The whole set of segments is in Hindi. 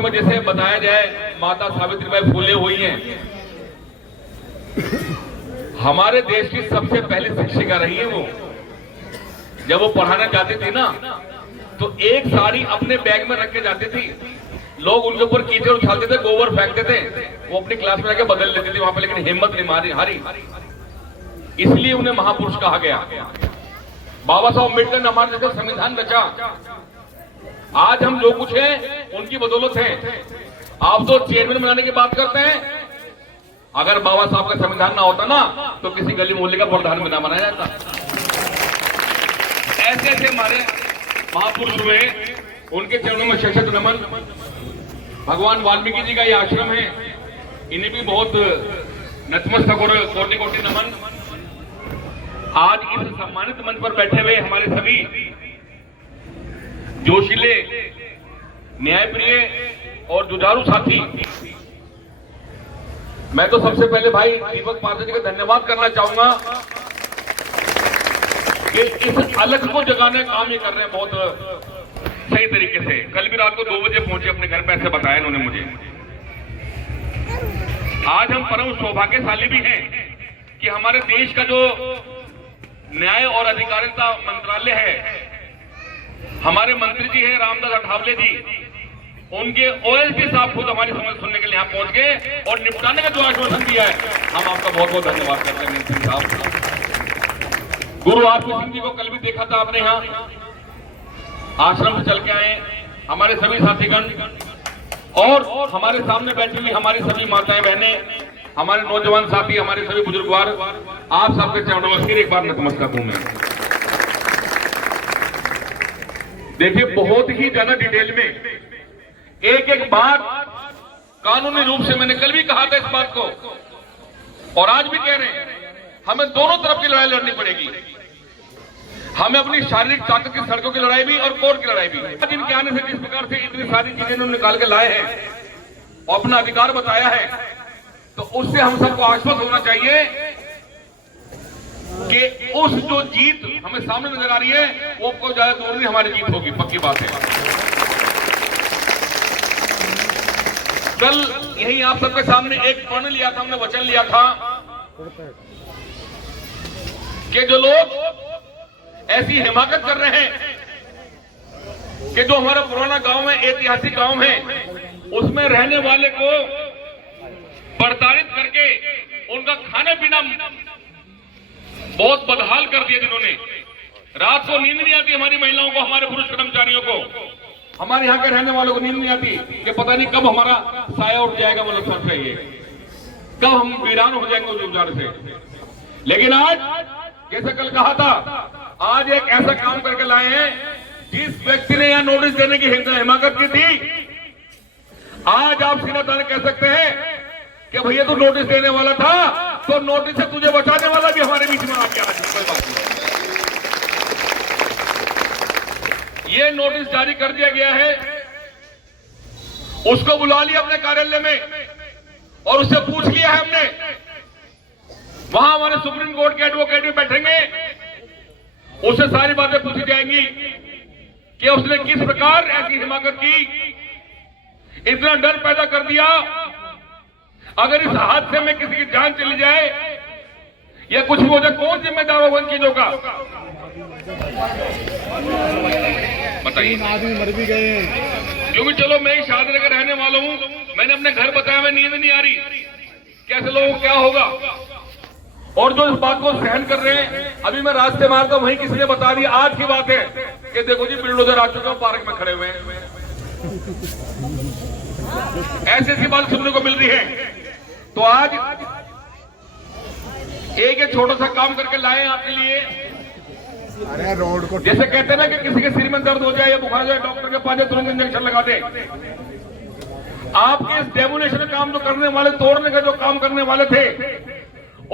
महापुरुषों में जैसे बताया जाए माता सावित्रीबाई फूले हुई हैं, हमारे देश की सबसे पहली शिक्षिका रही है वो। जब वो पढ़ाना जाती थी ना तो एक साड़ी अपने बैग में रख के जाती थी, लोग उनके ऊपर कीचड़ उछालते थे, गोबर फेंकते थे, वो अपनी क्लास में जाके बदल लेती थी वहां पे, लेकिन हिम्मत नहीं हारी, इसलिए उन्हें महापुरुष कहा गया। बाबा साहब अम्बेडकर ने हमारे देश का संविधान रचा, आज हम जो कुछ हैं उनकी बदौलत है। आप तो चेयरमैन बनाने की बात करते हैं, अगर बाबा साहब का संविधान ना होता ना तो किसी गली मोहल्ले का प्रधान भी ना बनाया जाता। ऐसे ऐसे हमारे महापुरुष हुए, उनके चरणों में शत नमन। भगवान वाल्मीकि जी का ये आश्रम है, इन्हें भी बहुत नतमस्तक और कोटि कोटि नमन। आज इस सम्मानित मंच पर बैठे हुए हमारे सभी जोशीले, न्यायप्रिय और जुझारू साथी, मैं तो सबसे पहले भाई दीपक पात्रा जी का धन्यवाद करना चाहूंगा कि इस अलग को जगाने का काम ये कर रहे हैं बहुत सही तरीके से। कल भी रात को 2 बजे पहुंचे अपने घर पे, ऐसे बताया इन्होंने मुझे। आज हम परम सौभाग्यशाली भी हैं कि हमारे देश का जो न्याय और अधिकारिता मंत्रालय है, हमारे मंत्री जी हैं रामदास अठावले जी, उनके ओएसडी साहब खुद हमारी समझ सुनने के लिए यहां पहुंच गए और निपटाने का जो आश्वासन दिया है, हम आपका बहुत बहुत धन्यवाद करते हैं मंत्री साहब। गुरु आरपी सिंह जी को कल भी देखा था आपने, यहाँ आश्रम से चल के आए हमारे सभी साथीगण, और हमारे सामने बैठी हुई हमारी सभी माताएं बहनें, हमारे नौजवान साथी, हमारे सभी बुजुर्गवार, आप सबके चरणों में फिर एक बार नतमस्तक हूं मैं। देखिए, बहुत ही ज्यादा डिटेल में एक एक बात कानूनी रूप से, मैंने कल भी कहा था इस बात को और आज भी कह रहे हैं, हमें दोनों तरफ की लड़ाई लड़नी पड़ेगी। हमें अपनी शारीरिक ताकत की सड़कों की लड़ाई भी और कोर्ट की लड़ाई भी। जिनके आने से जिस प्रकार से इतनी सारी चीजें इन्होंने निकाल के लाए हैं और अपना अधिकार बताया है, तो उससे हम सबको आश्वस्त होना चाहिए कि उस जो जीत हमें सामने नजर आ रही है वो कोई ज्यादा दूर नहीं हमारी जीत होगी, पक्की बात है। कल यही आप सबके सामने एक प्रण लिया था, हमने वचन लिया था कि जो लोग ऐसी हिमाकत कर रहे हैं कि जो हमारा पुराना गांव है, ऐतिहासिक गांव है, उसमें रहने वाले को प्रताड़ित करके उनका खाना पीना बहुत बदहाल कर दिया, जिन्होंने रात को नींद नहीं आती हमारी महिलाओं को, हमारे पुरुष कर्मचारियों को, हमारे यहाँ के रहने वालों को नींद नहीं आती कि पता नहीं कब हमारा साया उठ जाएगा, वो लक्षण चाहिए, कब हम वीरान हो जाएंगे उस उपचार से। लेकिन आज जैसे कल कहा था, आज एक ऐसा काम करके लाए हैं, जिस व्यक्ति ने यहां नोटिस देने की हिमाकत की थी, आज आप सीना तान कह सकते हैं कि भैया तू नोटिस देने वाला था तो नोटिस से तुझे बचाने वाला भी हमारे बीच में आ गया। कोई बात नहीं, ये नोटिस जारी कर दिया गया है, उसको बुला लिया अपने कार्यालय में और उससे पूछ लिया है हमने, वहां हमारे सुप्रीम कोर्ट के एडवोकेट भी बैठेंगे, उससे सारी बातें पूछी जाएंगी कि उसने किस प्रकार ऐसी हिमाकत की, इतना डर पैदा कर दिया, अगर इस हादसे में किसी की जान चली जाए या कुछ भी हो जाए, कौन जिम्मेदार होगा इन चीजों का, बताइए। आदमी मर भी गए, क्योंकि चलो मैं ही शाहदरा का रहने वाला हूं, मैंने अपने घर बताया, मैं नींद नहीं आ रही, कैसे लोगों को क्या होगा, और जो इस बात को सहन कर रहे हैं, अभी मैं रास्ते मार का वहीं किसी ने बता दिया, आज की बात है कि देखो जी बिल्डोजर आ चुके हैं, पार्क में खड़े हुए हैं, ऐसी ऐसी बात सुनने को मिल रही है। तो आज एक छोटा सा काम करके लाए आपके लिए। अरे रोड को जैसे कहते हैं ना कि किसी के सिर में दर्द हो जाए या बुखार जाए, डॉक्टर के पास जाए, तुरंत इंजेक्शन लगा दे। आपके इस डेमोलेशन काम जो करने वाले, तोड़ने का जो काम करने वाले थे,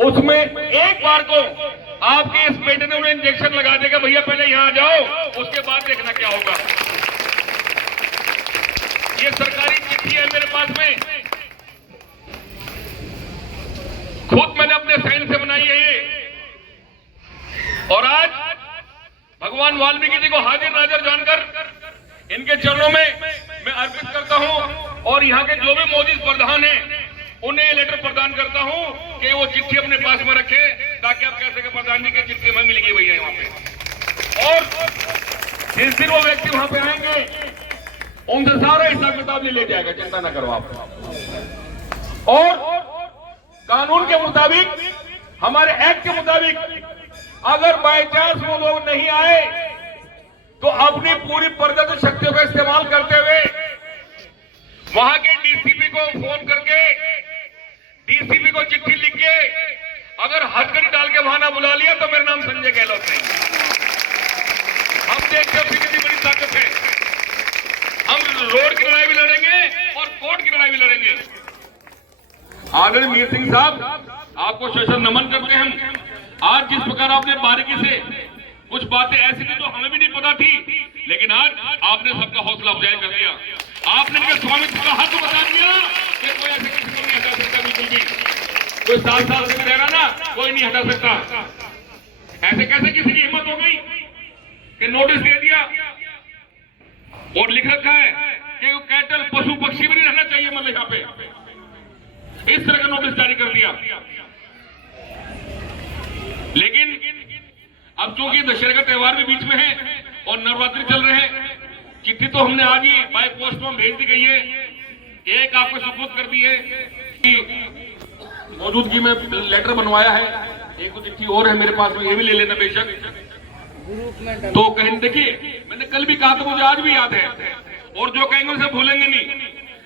उसमें एक बार को आपके इस बेटे ने उन्हें इंजेक्शन लगा देगा, भैया पहले यहां आ जाओ, उसके बाद देखना क्या होगा। ये सरकारी चिट्ठी है मेरे पास में, खुद मैंने अपने साइन से बनाई है ये, और आज भगवान वाल्मीकि जी को हाजिर नाजिर जानकर इनके चरणों में मैं अर्पित करता हूं और यहाँ के जो भी मौजूद प्रधान हैं उन्हें लेटर प्रदान करता हूँ कि वो चिट्ठी अपने पास में रखे, ताकि आप कह सके प्रधान जी की चिट्ठी हमें मिल गई भैया यहाँ पे। और जिस दिन वो व्यक्ति वहां पे आएंगे उनसे सारा हिसाब किताब ले जाएगा, चिंता ना करो आप। और कानून के मुताबिक, हमारे एक्ट के मुताबिक, अगर बाय चांस वो लोग नहीं आए तो अपनी पूरी प्रदत्त शक्तियों का इस्तेमाल करते हुए वहां के डीसीपी को फोन करके, डीसीपी को चिट्ठी लिख के अगर हथकड़ी डाल के वहां ना बुला लिया तो मेरा नाम संजय गहलोत नहीं। हम देखते हैं कितनी बड़ी ताकत है। हम रोड की लड़ाई भी लड़ेंगे और कोर्ट की लड़ाई भी लड़ेंगे। आदरणीय मीर सिंह साहब, आपको शेषन नमन करते हैं हम। आज जिस प्रकार आपने बारीकी से कुछ बातें ऐसी थी जो हमें भी नहीं पता थी, लेकिन आज आपने सबका हौसला अफजाई कर दिया। आपने इनके स्वामित्व का हक बता दिया कि कोई ऐसे किसी को नहीं हटा सकता, बिल्कुल भी। कोई 7 साल से भी रह रहा ना, कोई नहीं हटा सकता। ऐसे कैसे किसी की हिम्मत हो गई कि नोटिस दे दिया और लिख रखा है कि कैटल पशु पक्षी भी नहीं रहना चाहिए, मतलब यहाँ पे इस तरह का नोटिस जारी कर दिया। लेकिन अब चूंकि दशहरे का त्योहार भी बीच में है और नवरात्रि चल रहे हैं, चिट्ठी तो हमने आज ही बाय पोस्ट में भेज दी गई है। एक आपको सुपुर्द कर दी है कि मौजूदगी में लेटर बनवाया है, एक तो चिट्ठी और है मेरे पास में, ये भी ले लेना बेशक। तो कहीं देखिए, मैंने कल भी कहा था, मुझे आज भी याद है, और जो कहेंगे उसे भूलेंगे नहीं।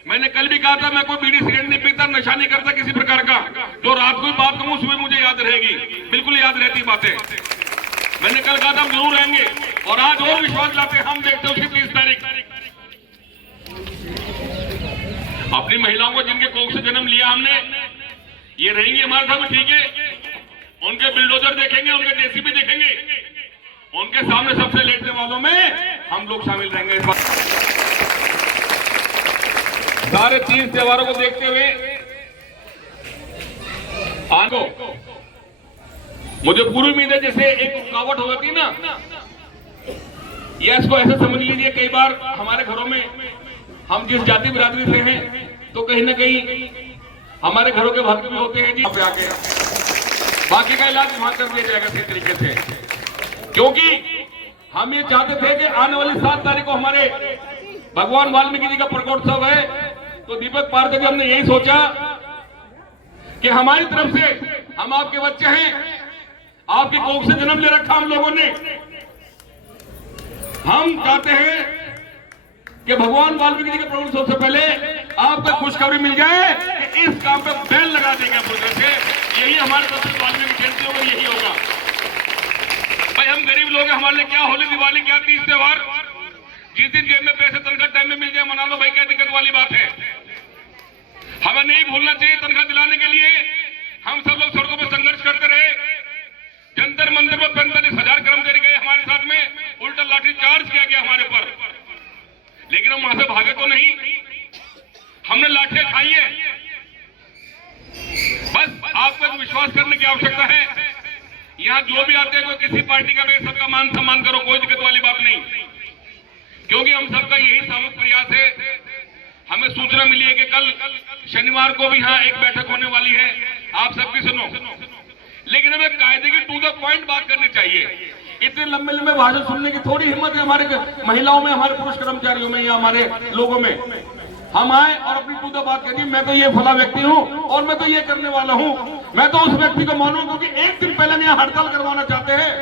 मैंने कल भी कहा था मैं कोई बीड़ी सिगरेट नहीं पीता, नशा नहीं करता किसी प्रकार का। जो रात को बात कहूं सुबह मुझे याद रहेगी, बिल्कुल याद रहती बातें। मैंने कल कहा था हम जरूर रहेंगे, और आज और विश्वास लाते हैं। हम देखते हैं उसकी 30 तारीख अपनी महिलाओं को जिनके कोख से जन्म लिया हमने, ये रहेंगी हमारे साथ, ठीक है। उनके बिल्डोजर देखेंगे, उनके जेसीबी देखेंगे, उनके सामने सबसे लेटने वालों में हम लोग शामिल रहेंगे इस बार। सारे 30 त्योहारों को देखते हुए आगे मुझे पूरी उम्मीद है, जैसे एक रुकावट हो जाती ना, या इसको ऐसे समझ लीजिए, कई बार हमारे घरों में हम जिस जाति बिरादरी से हैं तो कहीं ना कहीं हमारे घरों के भक्त भी होते हैं जी, पे आके बाकी का इलाज वहां कर दिया जाएगा इसी तरीके से। क्योंकि हम ये चाहते थे कि आने वाली 7 तारीख को हमारे भगवान वाल्मीकि जी का प्रकोत्सव है, तो दीपक पार्क जी हमने यही सोचा कि हमारी तरफ से, हम आपके बच्चे हैं, आपकी कोख से जन्म ले रखा हम लोगों ने, हम चाहते हैं कि भगवान वाल्मीकि जी के प्रकोत्सव से पहले आपको खुशखबरी मिल जाए कि इस काम पे बैन लगा देंगे पूरे से। यही हमारे तरफ से वाल्मीकि जयंती होगा, यही होगा। भाई हम गरीब लोग हैं, हमारे लिए क्या होली दिवाली, क्या 30 त्योहार, जिस दिन जेब में पैसे तनख्वाह टाइम में मिल जाए मना लो भाई, क्या दिक्कत वाली बात है। हमें नहीं भूलना चाहिए, तनख्वाह दिलाने के लिए हम सब लोग सड़कों पर संघर्ष करते रहे। जंतर मंदिर में 45,000 कर्मचारी गए हमारे साथ में, उल्टा लाठी चार्ज किया गया हमारे पर, लेकिन हम वहां से भागे तो नहीं, हमने लाठियां खाई है। बस आपको विश्वास करने की आवश्यकता है। यहाँ जो भी आते हैं, कोई किसी पार्टी का भी, सबका मान सम्मान करो, कोई दिक्कत वाली बात नहीं, क्योंकि हम सबका यही सामूहिक प्रयास है। हमें सूचना मिली है कि कल शनिवार को भी यहाँ एक बैठक होने वाली है, आप सबकी सुनो, लेकिन हमें कायदे की टू द पॉइंट बात करनी चाहिए। इतने लंबे लंबे भाषण सुनने की थोड़ी हिम्मत है हमारे महिलाओं में, हमारे पुरुष कर्मचारियों में या हमारे लोगों में। हम आए और अपनी टू द बात कह दी, मैं तो ये फला व्यक्ति हूँ और मैं तो ये करने वाला हूँ। मैं तो उस व्यक्ति को मानूं क्योंकि एक दिन पहले यहाँ हड़ताल करवाना चाहते हैं।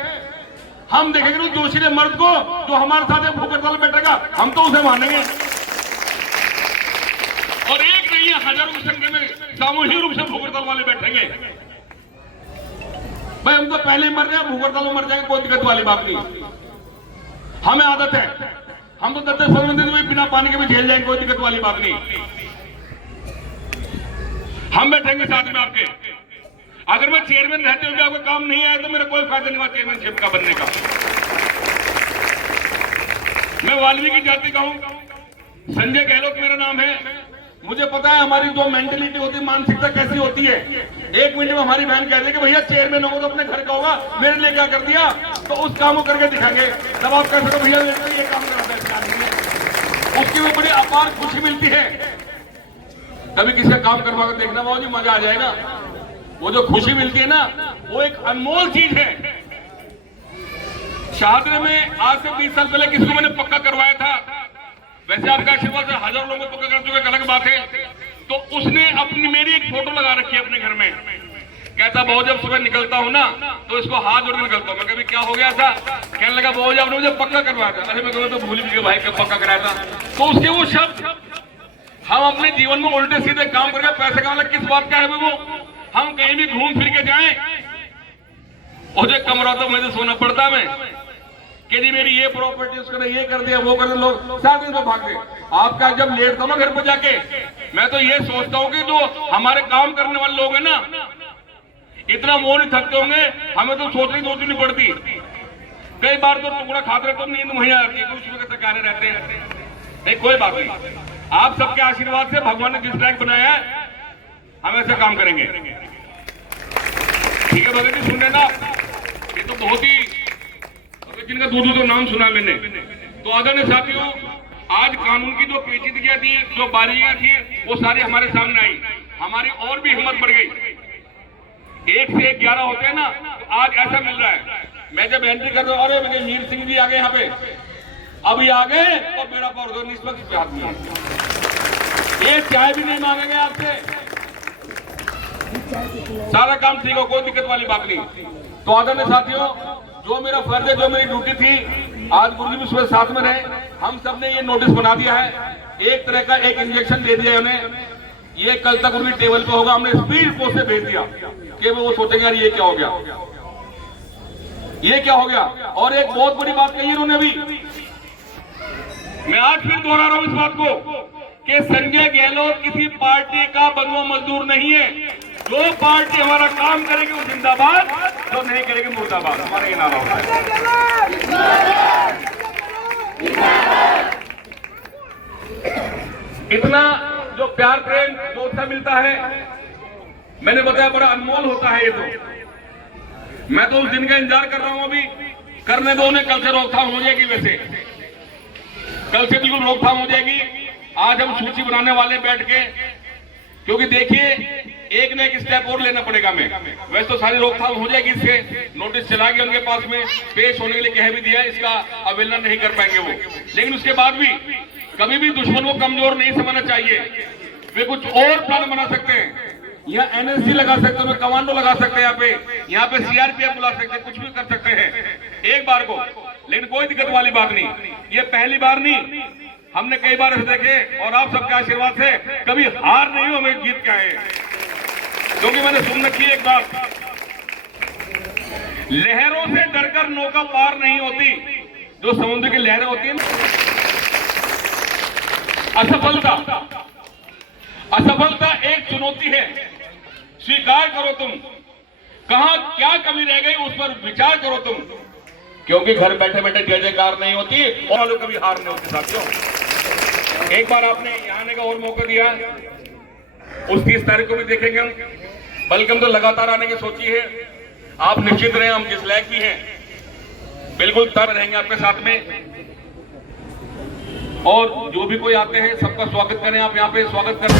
हम देखेंगे उस जोशीले मर्द को जो हमारे साथ भूख हड़ताल बैठेगा, हम तो उसे मानेंगे। और एक नहीं है, हजारों की संख्या में सामूहिक रूप से भूख हड़ताल वाले बैठेंगे। भाई हम तो पहले मर जाए, भूख हड़ताल में मर जाएंगे, कोई दिक्कत वाली बात नहीं। हमें आदत है, हम तो 10-10 दिन में बिना पानी के भी झेल जाएंगे, कोई दिक्कत वाली बात नहीं। हम बैठेंगे साथ में आपके। अगर मैं चेयरमैन रहते हुए भी आपका काम नहीं आया तो मेरा कोई फायदा नहीं हुआ चेयरमैनशिप का बनने का। मैं वाल्मीकि जाति का हूं, संजय गहलोत मेरा नाम है। मुझे पता है हमारी जो मेंटेलिटी होती है, मानसिकता कैसी होती है। एक मिनट में हमारी बहन कहती है कि भैया चेयरमैन होगा तो अपने घर का होगा, मेरे लिए क्या कर दिया, तो उस काम को करके दिखाएंगे। तब आप कह सको भैया ये काम करता है, उसकी भी बड़ी अपार खुशी मिलती है। कभी किसी का काम करवा कर देखना बाबू जी, मजा आ जाएगा। वो जो खुशी मिलती है ना, वो एक अनमोल चीज है। शाहदरे में आज से 20 साल पहले किसी को मैंने पक्का करवाया था, वैसे आपका आशीर्वाद से हजारों लोगों को पक्का कर चुके, अलग बात है। तो उसने अपनी मेरी एक फोटो लगा रखी है अपने घर में, कहता बहुत जब सुबह निकलता हूं ना तो इसको हाथ जोड़ के निकलता हूं। मैं कभी क्या हो गया था, कहने लगा बहुत जब आपने मुझे पक्का करवाया था। अरे मैं कहूँ तो भूल भी गया भाई कब पक्का कराया था। तो उसके वो शब्द हम अपने जीवन में उल्टे सीधे काम करके पैसे कमाना किस बात का है वो। हम कहीं भी घूम फिर के जाएं, मुझे कमरा तो मुझे सोना पड़ता मैं कि जी मेरी ये प्रॉपर्टी उसने ये कर दिया वो कर दिया, लोग 7 दिन तो भाग गए। आपका जब लेटता हूं घर पर जाके, मैं तो ये सोचता हूं कि जो हमारे काम करने वाले लोग हैं ना, इतना मोह नहीं थकते होंगे, हमें तो सोचनी पड़ती। कई बार तो टुकड़ा खाते रहते तो नींद मुहैया आती है, दूसरे के गाने रहते हैं। नहीं कोई बात नहीं, आप सबके आशीर्वाद से भगवान ने जिस लायक बनाया है हम ऐसे काम करेंगे। ठीक है भगत जी, सुन लेना, ये तो बहुत ही जिनका दूर तो नाम सुना मैंने। तो आदरणीय साथियों, आज कानून की जो पेचीदगियां थी, जो बारीकियां थी, वो सारी हमारे सामने आई। हमारी और भी हिम्मत बढ़ गई। 1 से 11 होते हैं ना, तो आज ऐसा मिल रहा है। मैं जब एंट्री कर रहा हूं, अरे मेरे मीर सिंह जी आ गए यहाँ पे, अभी आ गए और मेरा पावर निष्पक्ष हाथ में ये चाय भी नहीं मांगेंगे आपसे, सारा काम ठीक हो, कोई दिक्कत वाली बात नहीं। तो आदरणीय साथियों, जो मेरा फर्ज है, जो मेरी ड्यूटी थी, आज गुरु जी भी सुबह साथ में रहे, हम सब ने ये नोटिस बना दिया है। एक तरह का एक इंजेक्शन दे दिया है उन्हें, ये कल तक उनकी टेबल पे होगा। हमने स्पीड पोस्ट से भेज दिया कि वो सोचेंगे यार ये क्या हो गया, ये क्या हो गया। और एक बहुत बड़ी बात कही उन्होंने अभी, मैं आज फिर दोहरा रहा हूं इस बात को कि संजय गहलोत किसी पार्टी का बंधुआ मजदूर नहीं है। जो पार्टी हमारा काम करेगी वो जिंदाबाद, जो नहीं करेगी मुर्दाबाद। हमारा ये नारा होता है। इतना जो प्यार प्रेम जो उत्साह मिलता है, मैंने बताया बड़ा अनमोल होता है ये। तो मैं तो उस दिन का इंतजार कर रहा हूं, अभी करने दो उन्हें, कल से रोकथाम हो जाएगी। वैसे कल से बिल्कुल रोकथाम हो जाएगी। आज हम सूची बनाने वाले बैठ के, क्योंकि देखिए एक न एक स्टेप और लेना पड़ेगा। मैं वैसे तो सारी रोकथाम हो जाएगी, इससे नोटिस चला गया उनके पास में, पेश होने के लिए कह भी दिया, इसका अवहेलना नहीं कर पाएंगे वो। लेकिन उसके बाद भी कभी भी दुश्मन को कमजोर नहीं समझना चाहिए। वे कुछ और प्लान बना सकते हैं, यहाँ एनएसजी लगा सकते हैं, कमांडो लगा सकते हैं, यहाँ पे सीआरपीएफ बुला सकते हैं, कुछ भी कर सकते हैं एक बार को। लेकिन कोई दिक्कत वाली बात नहीं, ये पहली बार नहीं, हमने कई बार ऐसे देखे। और आप सबके आशीर्वाद से कभी हार नहीं हो, हमें जीत के आए। क्योंकि मैंने सुन रखी है एक बात, लहरों से डरकर नौका पार नहीं होती। जो समुद्र की लहरें होती है ना, असफलता एक चुनौती है, स्वीकार करो तुम। कहां क्या कमी रह गई उस पर विचार करो तुम, क्योंकि घर बैठे बैठे जय जयकार नहीं होती और कभी हार नहीं होती। साथियों, एक बार आपने यहाँ आने का और मौका दिया, उस 30 तारीख को भी देखेंगे हम, बल्कि हम तो लगातार आने की सोची है। आप निश्चित रहे, हम जिस लायक भी हैं बिल्कुल तब रहेंगे आपके साथ में। और जो भी कोई आते हैं सबका स्वागत करें, आप यहाँ पे स्वागत करें।